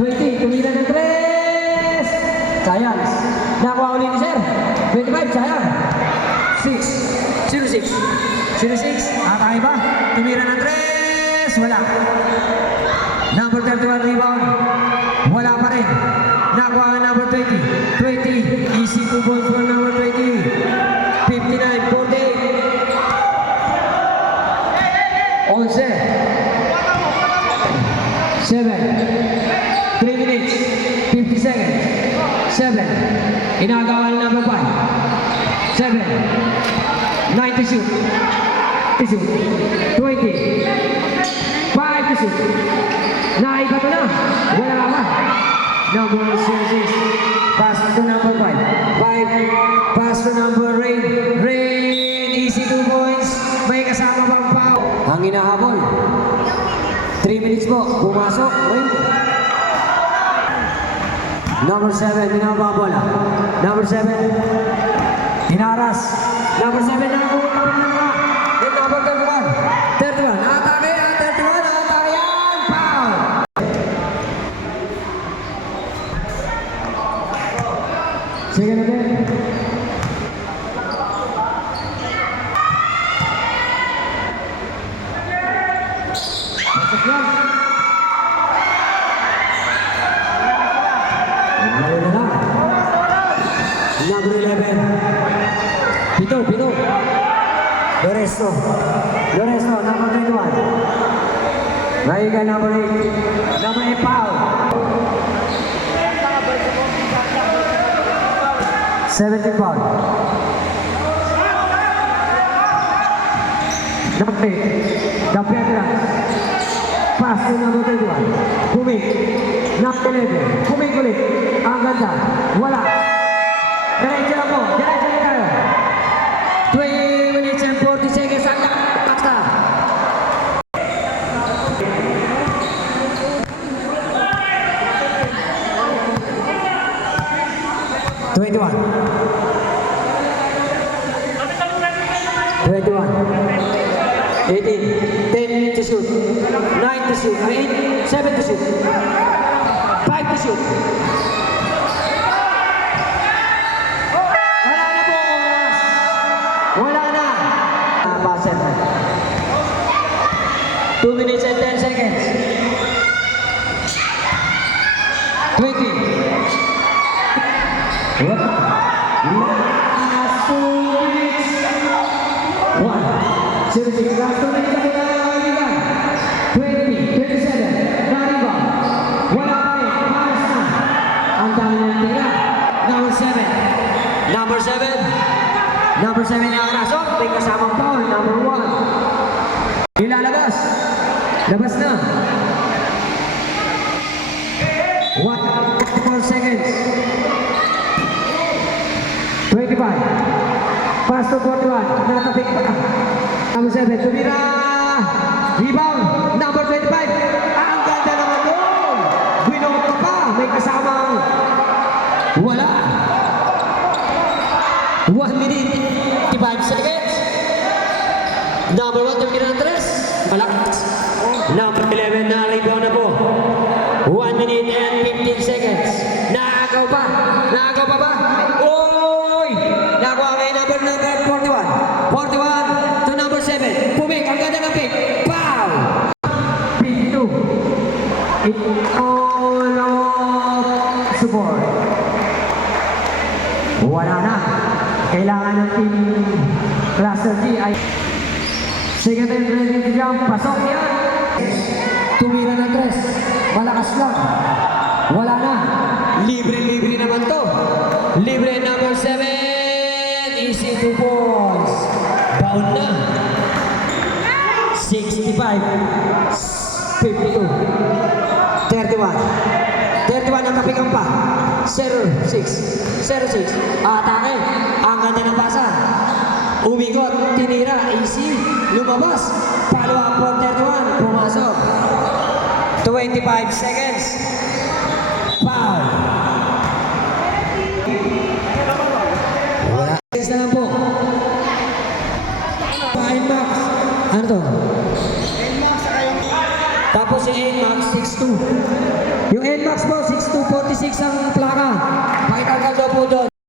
20, tumira ng 3. Sayang. Nakuha ulit ni Sir. 25, sayang. 6. 06. 06. Atake ba? Tumira ng 3. Wala. Number 31 rebound. Wala pa rin. Nakuha ang number 20. 20. Easy 2 points for number 20. 59, 48. 11. 7. 3 minutes. 50 seconds. 7. Inagawa ng number 5. 7. 90 shoot. 20. 5 to shoot. Naiba to na. Wala ka. Number 6. Pass to number 5. 5. Pass to number 8. Rain. Easy 2 points. May kasama pang foul. Ang hinahabol. 3 minutes po. Pumasok. Wait. Number 7. Binaba bola. Number 7. Hinaras. Number 7. Nakakuha pa rin naman. Then number 31. 31. Atake yan. 31. Atake yan. Foul. Sige na din. Pasok yan. Lalo na lang. Number 11. Pito. Loresto, number 21. Mahiga, number 8. Number 8, foul. 17 foul. Number 8. The veteran. Pass to number 21. Kumik. Number 11. Kumik ulit. Ang ganda. Wala. Diretso lang po. Diretso lang tayo. 20 minutes and 40 seconds. Ang takta. Twenty-one. 18. 10 minutes to shoot. 9 to shoot. 8. 7 to shoot. 5 to shoot. Wala na po oras. Wala na. Baset. 2 minutes and 10 seconds. 20. What? Last 2 minutes. 1. 76. Last 2 minutes. 20. 27. Nariba. Wala pa rin. Paras na. Ang dami ng tira. Number 7. Number 7. Number 7 na aras. Oh, may kasamang foul. Number 1. Ilalabas. Labas na. 1 seconds. 25. Pass to 41. Natapik pa. Number 7. Tumira. Rebound. Number 25. Ang ganda naman doon. Binot ka pa. May kasamang wala. 1 minute. 55 seconds. Number 1. Tumira ng 3. Malakas. Number 11 na rebound na po. 1 minute and 15 seconds. Nakagaw pa. Nakagaw pa ba? Oy! Nakuha kayo number 41. 41 to number 7. Pumik. Ang ganda ng pick. Pow! 52. It's all of support. Wala na. Kailangan ng team Cluster G ay sige tayo ready to jump. Pasok yan. Tumira ng 3. Malakas lang. Wala na. Libre naman to. Libre number 7. Easy 2 points. Bound na. 65. 52. 31. 31 ang kapigang pa. 06. 06. Atake. Ang ganda ng basa. Umikot. Tinira. Easy. Lumabas. Follow up for 31. Pumasok. 25 seconds. Foul. Wala. Seconds na lang po. 5 max. Ano to? Tapos si 8 max. 6'2". Yung NMAX po, 6'2", 46 ang plaka. Pakitanggal daw po doon.